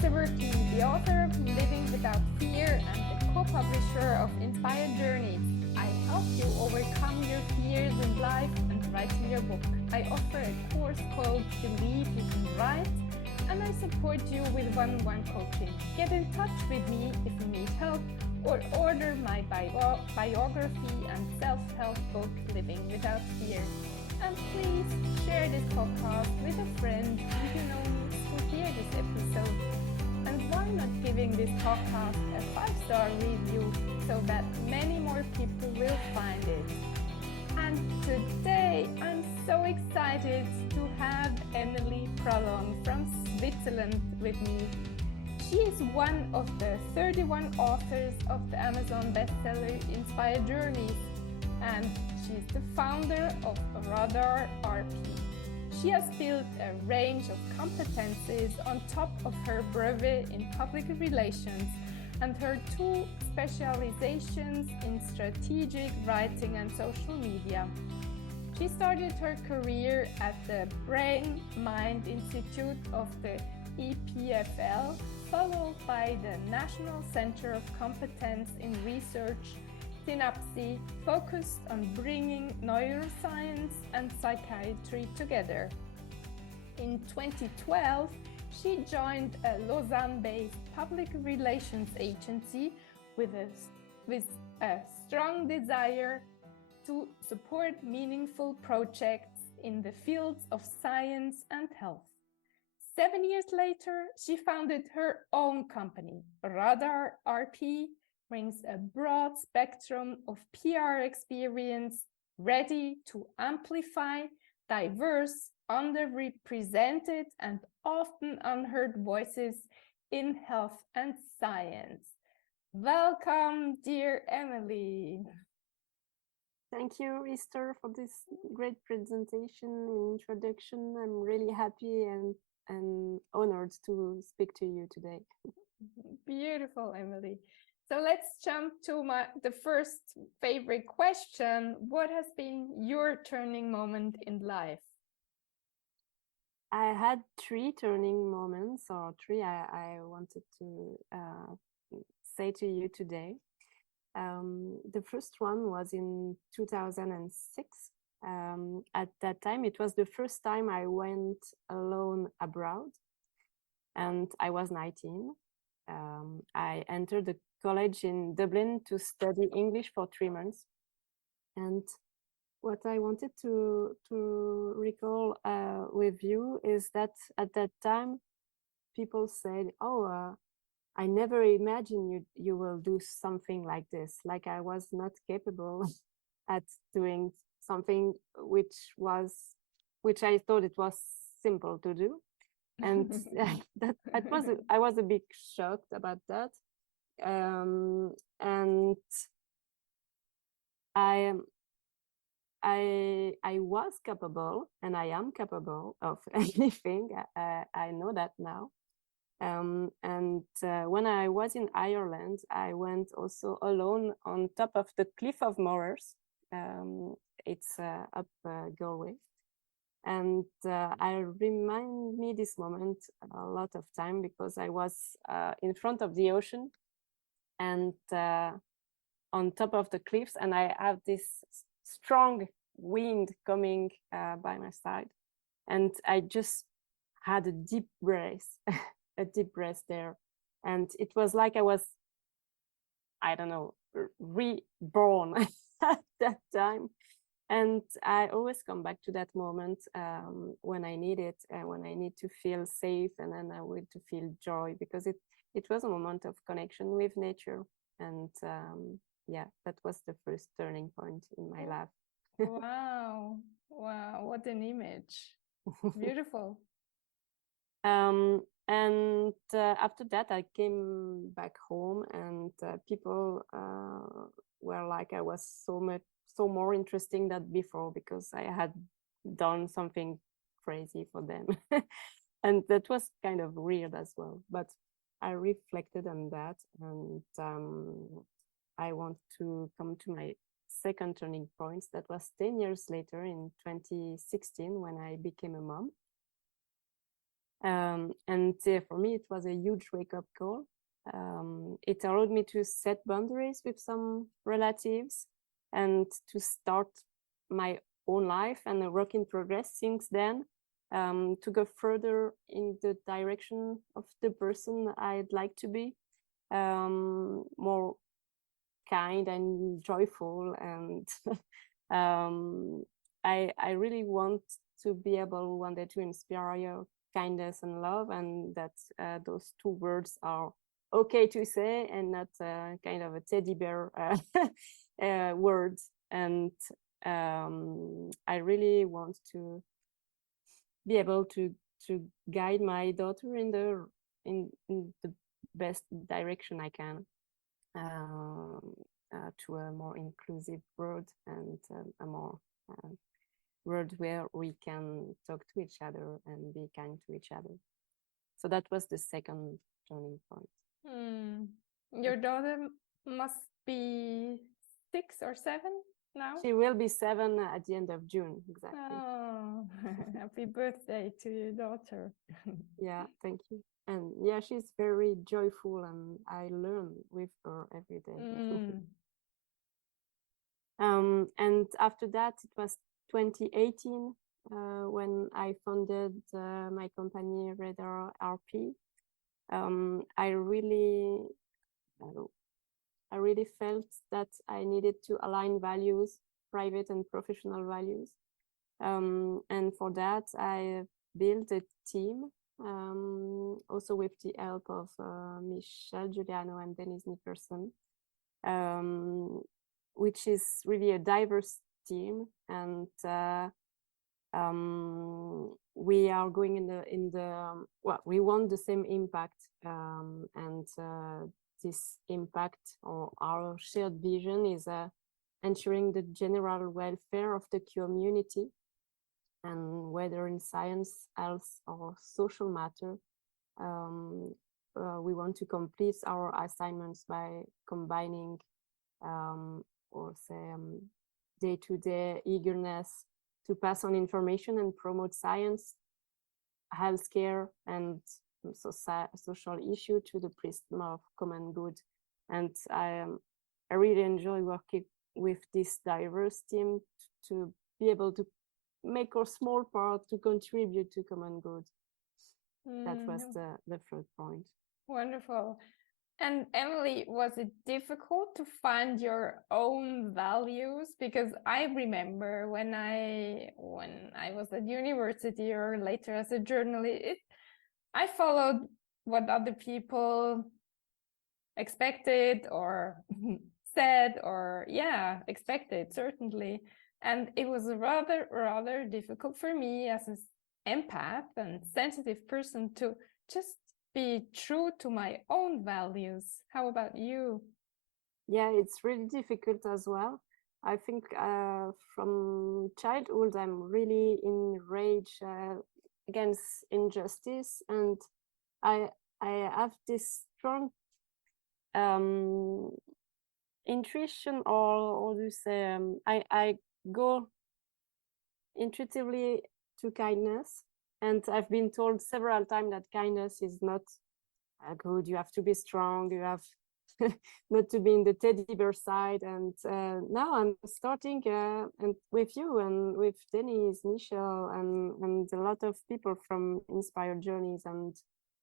Esther Buerki, the author of Living Without Fear and the co-publisher of Inspired Journeys. I help you overcome your fears in life and writing your book. I offer a course called Believe You Can Write, and I support you with one-on-one coaching. Get in touch with me if you need help, or order my biography and self-help book, Living Without Fear. And please share this podcast with a friend who you know needs to hear this episode. And why not giving this podcast a 5-star review so that many more people will find it. And today I'm so excited to have Emilie Pralong from Switzerland with me. She is one of the 31 authors of the Amazon bestseller Inspired Journeys, and she's the founder of Radar RP. She has built a range of competencies on top of her brevet in public relations and her 2 specializations in strategic writing and social media. She started her career at the Brain Mind Institute of the EPFL, followed by the National Center of Competence in Research, Synapse, focused on bringing neuroscience and psychiatry together. In 2012, she joined a Lausanne-based public relations agency with a strong desire to support meaningful projects in the fields of science and health. 7 years later, she founded her own company. Radar RP brings a broad spectrum of PR experience, ready to amplify diverse, underrepresented, and often unheard voices in health and science. Welcome, dear Emilie. Thank you, Esther, for this great presentation and introduction. I'm really happy and honored to speak to you today. Beautiful, Emilie. So let's jump to the first favorite question. What has been your turning moment in life? I had 3 turning moments, or 3 I wanted to say to you today. The first one was in 2006. At that time, it was the first time I went alone abroad, and I was 19. I entered the college in Dublin to study English for 3 months. And what I wanted to recall with you is that at that time, people said, "Oh, I never imagined you will do something like this." Like I was not capable at doing something which I thought it was simple to do. And I was a bit shocked about that. And I was capable, and I am capable of anything. I know that now. When I was in Ireland, I went also alone on top of the Cliff of Moors. It's up Galway. And I remind me this moment a lot of time because I was in front of the ocean and on top of the cliffs, and I have this strong wind coming by my side, and I just had a deep breath, a deep breath there, and it was like I was, I don't know, reborn at that time. And I always come back to that moment when I need it, when I need to feel safe, and then I want to feel joy, because it was a moment of connection with nature. And yeah, that was the first turning point in my life. Wow, what an image. Beautiful. And after that, I came back home, and people were like, I was so more interesting than before, because I had done something crazy for them. And that was kind of weird as well. But I reflected on that, and I want to come to my second turning point. That was 10 years later in 2016, when I became a mom. And for me, it was a huge wake-up call. It allowed me to set boundaries with some relatives and to start my own life and a work in progress since then, to go further in the direction of the person I'd like to be, more kind and joyful. And I really want to be able one day to inspire kindness and love, and that those two words are okay to say and not kind of a teddy bear words. And I really want to be able to guide my daughter in the best direction I can, to a more inclusive world, and a more world where we can talk to each other and be kind to each other. So that was the second turning point. Your daughter must be 6 or 7 now? She will be 7 at the end of June, exactly. Oh, happy birthday to your daughter. Yeah, thank you. And yeah, she's very joyful, and I learn with her every day. And after that, it was 2018 when I founded my company Radar RP. I really felt that I needed to align values, private and professional values. And for that, I built a team, also with the help of Michelle Giuliano and Denise Nickerson, which is really a diverse team. And we are going in the well, we want the same impact, and this impact, or our shared vision, is ensuring the general welfare of the community, and whether in science, health, or social matter. We want to complete our assignments by combining or say day-to-day eagerness to pass on information and promote science, healthcare, and social issue to the prism of common good. And I really enjoy working with this diverse team to be able to make our small part to contribute to common good. That was the third point. Wonderful. And Emilie, was it difficult to find your own values? Because I remember when I was at university or later as a journalist, I followed what other people expected or said, or expected, certainly. And it was rather difficult for me as an empath and sensitive person to just be true to my own values. How about you? Yeah, it's really difficult as well. I think from childhood, I'm really enraged against injustice, and I have this strong intuition, or do you say, I go intuitively to kindness, and I've been told several times that kindness is not good. You have to be strong. You have not to be in the teddy bear side. And now I'm starting, and with you and with Denise, Michelle, and a lot of people from Inspired Journeys and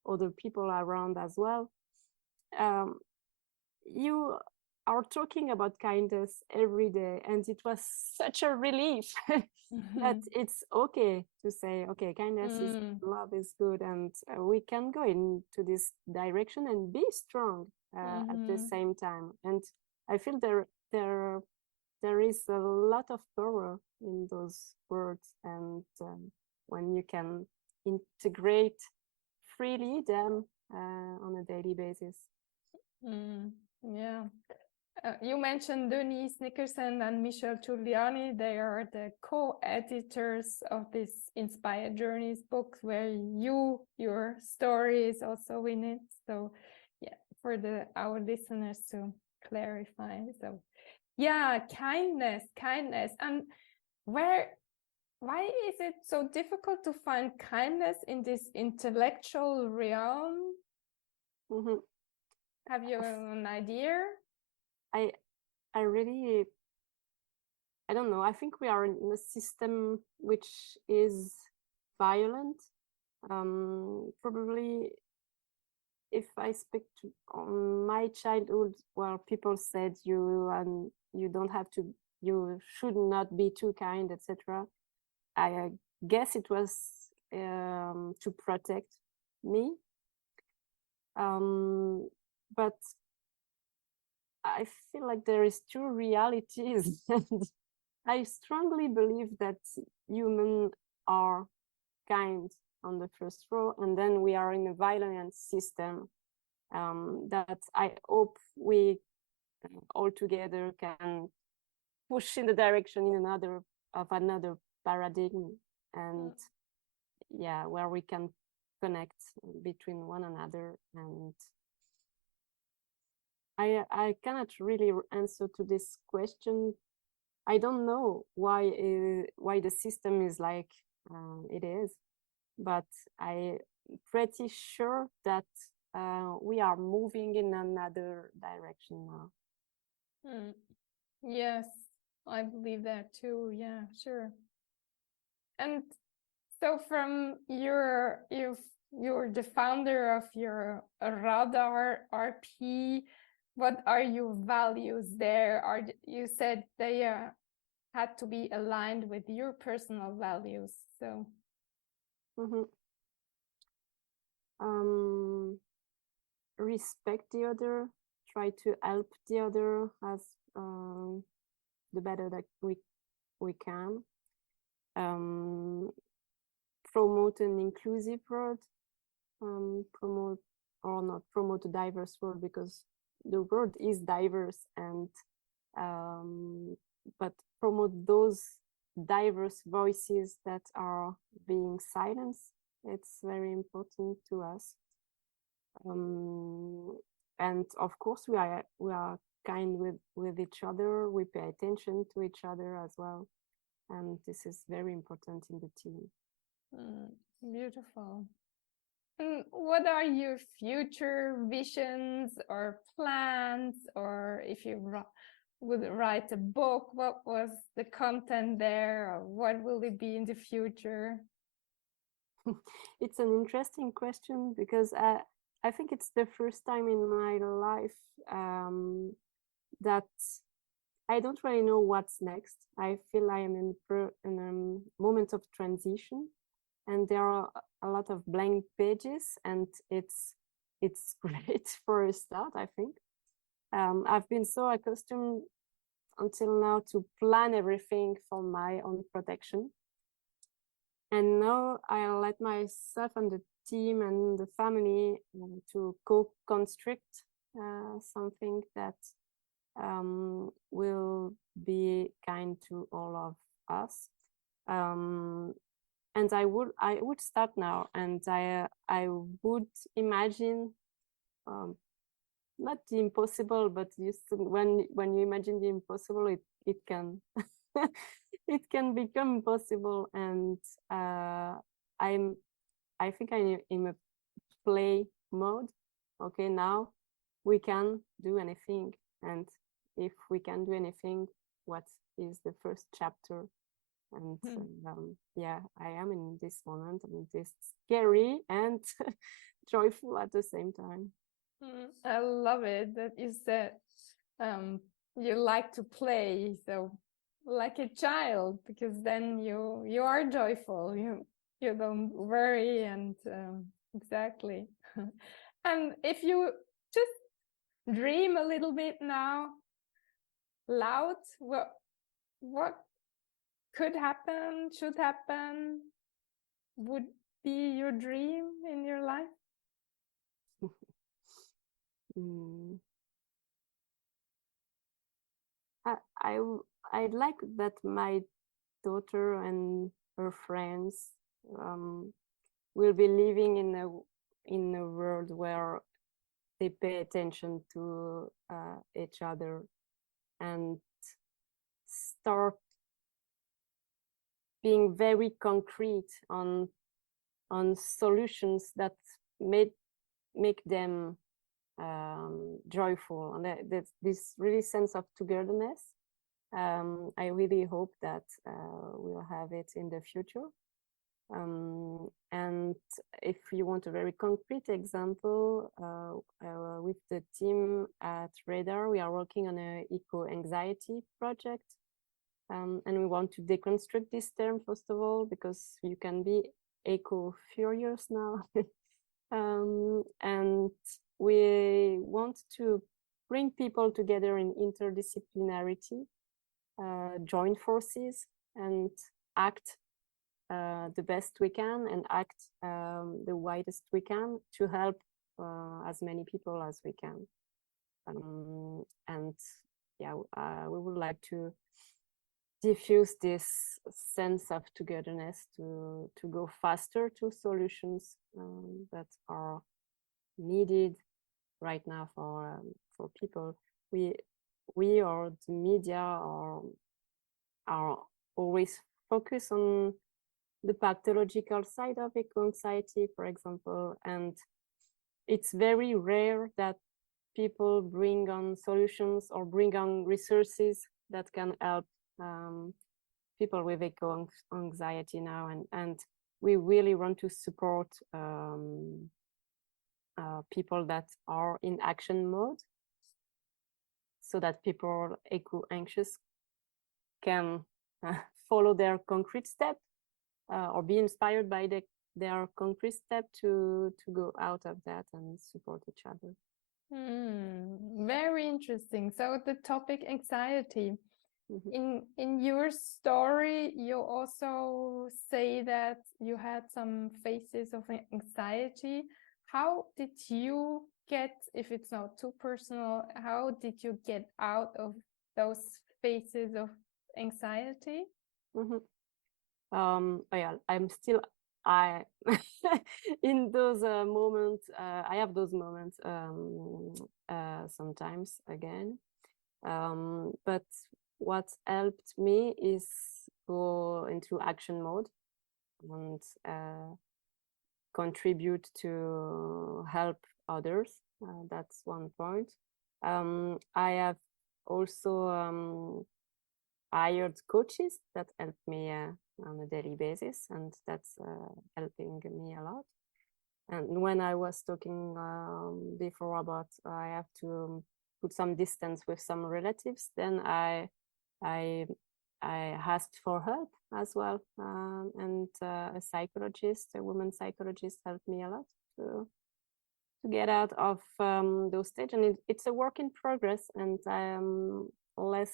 other people around as well. You are talking about kindness every day, and it was such a relief that it's okay to say, okay, kindness is love is good, and we can go into this direction and be strong at the same time. And I feel there is a lot of power in those words, and when you can integrate freely them on a daily basis. Yeah. You mentioned Denise Nickerson and Michelle Giuliani. They are the co-editors of this Inspired Journeys book, where your story is also in it. So yeah, for our listeners to clarify. So yeah, kindness. And where Why is it so difficult to find kindness in this intellectual realm? Mhm. Have you an idea? I I really, I don't know. I think we are in a system which is violent. Probably, if I speak on my childhood, well, people said you don't have to, you should not be too kind, etc. I guess it was to protect me. But I feel like there is two realities, and I strongly believe that humans are kind on the first row, and then we are in a violent system that I hope we all together can push in the direction in another paradigm, and yeah, where we can connect between one another. And I cannot really answer to this question. I don't know why the system is like it is, but I pretty sure that we are moving in another direction now. Mm. Yes, I believe that too. Yeah, sure. And so from you're the founder of your Radar RP. What are your values there? You said they had to be aligned with your personal values. So Mhm. Respect the other, try to help the other as the better that we can. Promote an inclusive world, promote or not promote a diverse world, because the world is diverse, and but promote those diverse voices that are being silenced. It's very important to us. And of course we are kind with each other. We pay attention to each other as well, and this is very important in the team. beautiful. And what are your future visions or plans? Or if you would write a book, what was the content there? Or what will it be in the future? It's an interesting question, because I think it's the first time in my life that I don't really know what's next. I feel I am in a moment of transition, and there are a lot of blank pages, and it's great for a start, I think. I've been so accustomed until now to plan everything for my own protection, and now I let myself and the team and the family to co-construct something that will be kind to all of us. And I would start now, and I would imagine not the impossible, but when you imagine the impossible, it can it can become possible. And I'm I think I'm in a play mode. Okay, now we can do anything, and if we can do anything, what is the first chapter? And yeah, I am in this moment, and it's scary and joyful at the same time. I love it that you said you like to play, so like a child, because then you are joyful. You don't worry, and exactly. And if you just dream a little bit now, loud, what could happen, should happen, would be your dream in your life? Mm. I I'd like that my daughter and her friends will be living in a world where they pay attention to each other, and start being very concrete on solutions that make them joyful, and that this really sense of togetherness. I really hope that we'll have it in the future. And if you want a very concrete example, with the team at Radar, we are working on a eco-anxiety project. And we want to deconstruct this term, first of all, because you can be eco-furious now. And we want to bring people together in interdisciplinarity, join forces and act the best we can, and act the widest we can to help as many people as we can. And yeah, we would like to diffuse this sense of togetherness to go faster to solutions that are needed right now for people. We or the media are always focused on the pathological side of eco-anxiety, for example, and it's very rare that people bring on solutions or bring on resources that can help people with eco-anxiety now, and we really want to support people that are in action mode, so that people eco-anxious can follow their concrete step or be inspired by their concrete step to go out of that and support each other. Very interesting. So the topic anxiety. Mm-hmm. In your story, you also say that you had some phases of anxiety. How did you get, if it's not too personal, how did you get out of those phases of anxiety? Mm-hmm. Yeah, I'm still in those moments. I have those moments sometimes again. But what helped me is go into action mode and contribute to help others. That's one point. I have also hired coaches that help me on a daily basis, and that's helping me a lot. And when I was talking before about I have to put some distance with some relatives, then I asked for help as well, and a psychologist, a woman psychologist, helped me a lot to get out of those stages. And it's a work in progress, and I'm less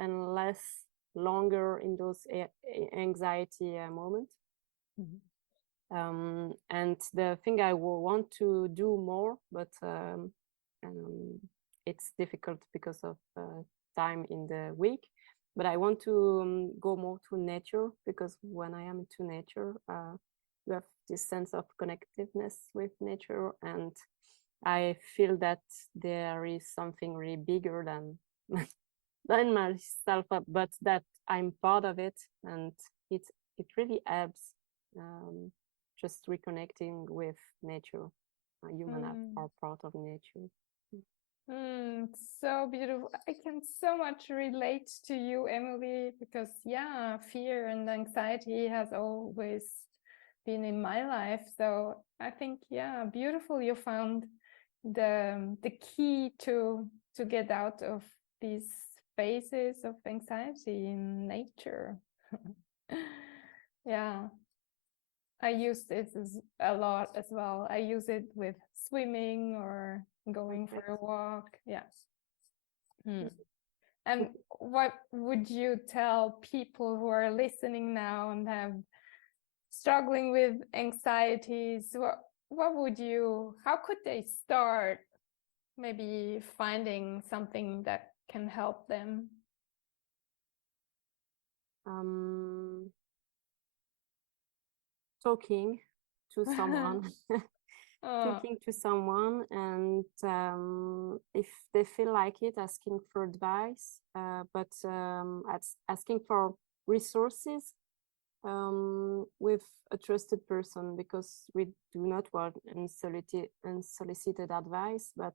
and less longer in those anxiety moments. Mm-hmm. And the thing I will want to do more, but it's difficult because of time in the week. But I want to go more to nature, because when I am to nature, you have this sense of connectiveness with nature, and I feel that there is something really bigger than than myself, but that I'm part of it, and it really helps. Just reconnecting with nature. Human are part of nature. So beautiful. I can so much relate to you, Emilie, because yeah, fear and anxiety has always been in my life. So I think, yeah, beautiful. You found the key to get out of these phases of anxiety in nature. Yeah. I use this a lot as well. I use it with swimming or going for a walk. Yes. And what would you tell people who are listening now and have struggling with anxieties? How could they start maybe finding something that can help them? Talking to someone. Talking to someone, and if they feel like it, asking for advice, but asking for resources with a trusted person, because we do not want unsolicited advice, but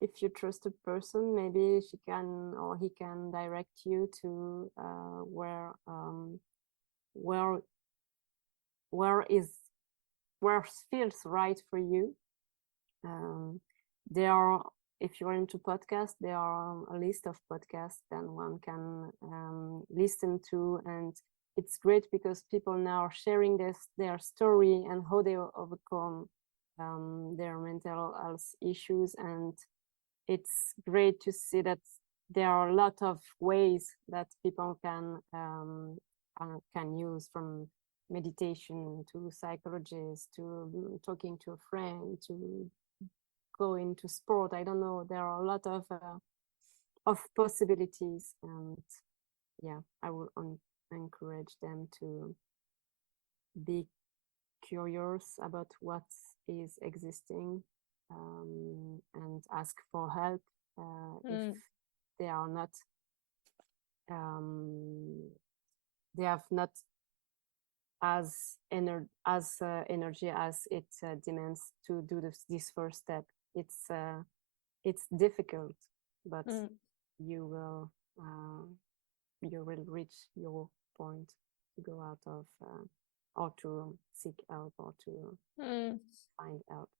if you trust a person, maybe she can or he can direct you to where feels right for you. There are, if you're into podcasts, there are a list of podcasts that one can listen to, and it's great because people now are sharing their story and how they overcome their mental health issues, and it's great to see that there are a lot of ways that people can use, from meditation to psychologists to talking to a friend to go into sport. I don't know. There are a lot of possibilities, and yeah, I will encourage them to be curious about what is existing, and ask for help if they are not they have not as energy as it demands to do this first step. It's difficult, but you will reach your point to go out of or to seek help or to find help.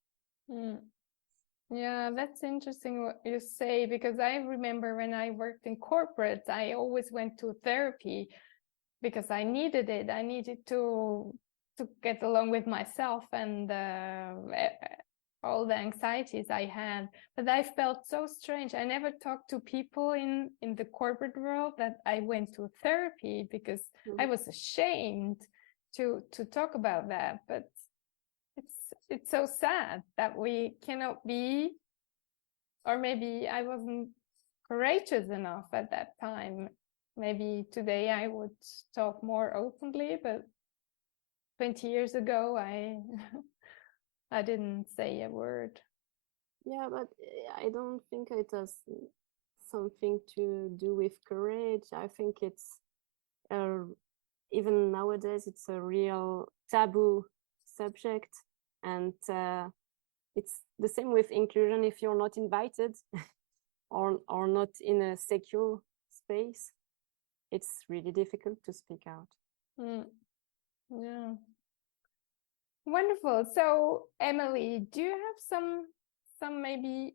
Yeah, that's interesting what you say, because I remember when I worked in corporate, I always went to therapy because I needed it. I needed to get along with myself and all the anxieties I had. But I felt so strange. I never talked to people in the corporate world that I went to therapy, because I was ashamed to talk about that. But it's so sad that we cannot be, or maybe I wasn't courageous enough at that time. Maybe today I would talk more openly, but 20 years ago I I didn't say a word. Yeah, but I don't think it has something to do with courage. I think it's even nowadays it's a real taboo subject, and it's the same with inclusion. If you're not invited or not in a secure space, it's really difficult to speak out. Yeah, wonderful. So Emilie, do you have some maybe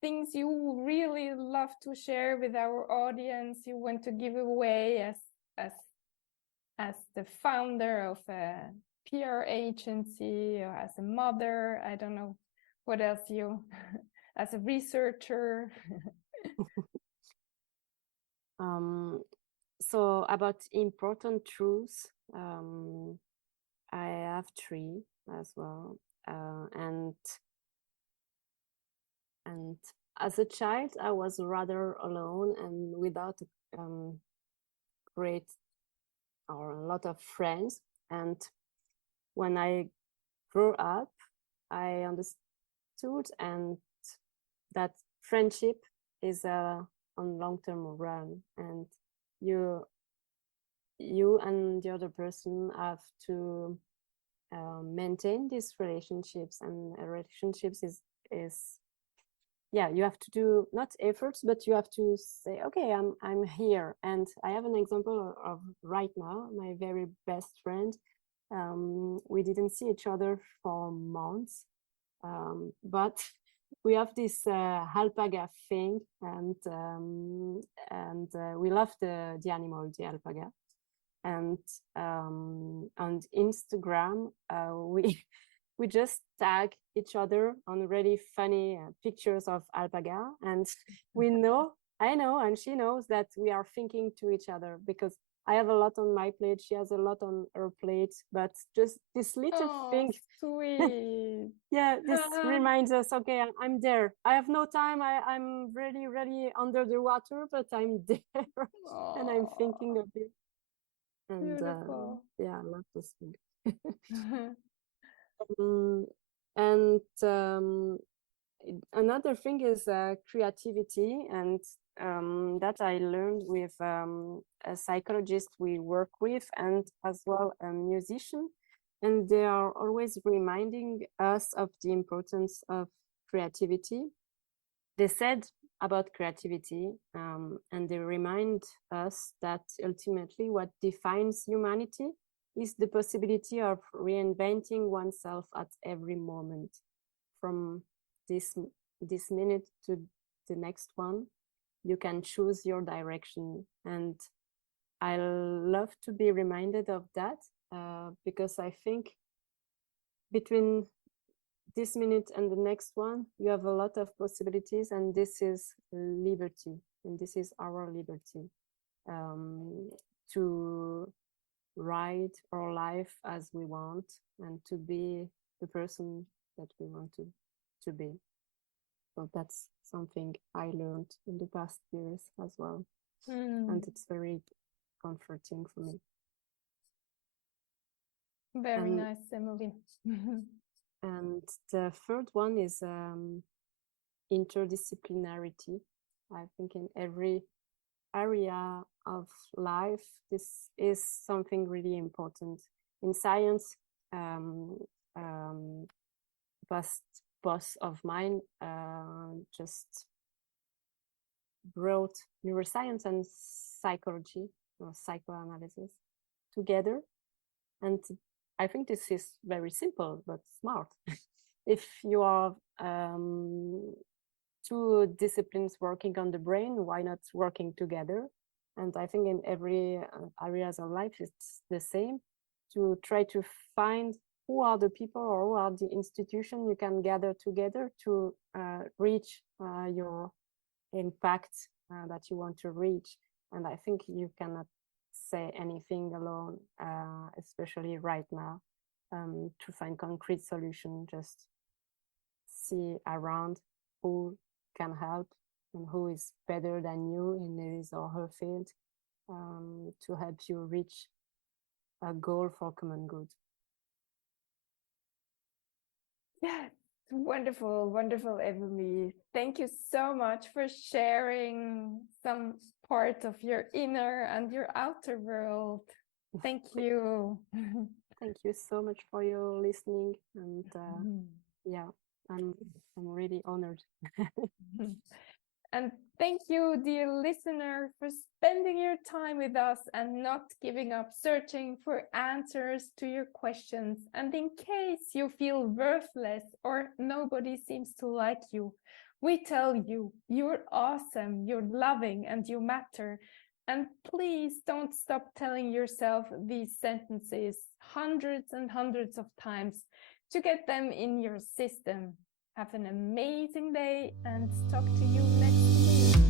things you really love to share with our audience, you want to give away as the founder of a PR agency, or as a mother? I don't know what else you as a researcher. So about important truths, I have 3 as well, and as a child I was rather alone and without great or a lot of friends, and when I grew up I understood and that friendship is on long-term run, and you and the other person have to maintain these relationships, and relationships is yeah, you have to do not efforts, but you have to say, okay, I'm here. And I have an example of right now, my very best friend. We didn't see each other for months, but we have this alpaca thing, and we love the animal, the alpaca. And on Instagram, we just tag each other on really funny pictures of alpaca, and I know, and she knows that we are thinking to each other, because I have a lot on my plate, she has a lot on her plate, but just this little thing, sweet. yeah, this reminds us, okay, I'm there. I have no time. I'm really, really under the water, but I'm there and I'm thinking of it. And yeah, I love this thing. And another thing is creativity, and that I learned with a psychologist we work with, and as well a musician. And they are always reminding us of the importance of creativity. They said about creativity, and they remind us that ultimately what defines humanity is the possibility of reinventing oneself at every moment. From this minute to the next one, you can choose your direction. And I love to be reminded of that, because I think between this minute and the next one, you have a lot of possibilities, and this is liberty, and this is our liberty, to write our life as we want and to be the person that we want to be. So that's something I learned in the past years as well. And it's very comforting for me. Very nice, Emilie. And the third one is interdisciplinarity. I think in every area of life, this is something really important. In science, past boss of mine just brought neuroscience and psychology or psychoanalysis together. And I think this is very simple but smart. If you are two disciplines working on the brain, why not working together? And I think in every areas of life, it's the same, to try to find who are the people or who are the institution you can gather together to reach your impact that you want to reach. And I think you cannot say anything alone, especially right now, to find concrete solution. Just see around who can help and who is better than you in his or her field, to help you reach a goal for common good. Yeah, wonderful, wonderful, Emilie. Thank you so much for sharing some part of your inner and your outer world. Thank you. Thank you so much for your listening, and yeah, I'm really honored. And thank you, dear listener, for spending your time with us and not giving up searching for answers to your questions. And in case you feel worthless or nobody seems to like you, we tell you, you're awesome, you're loving, and you matter. And please don't stop telling yourself these sentences hundreds and hundreds of times to get them in your system. Have an amazing day and talk to you next week.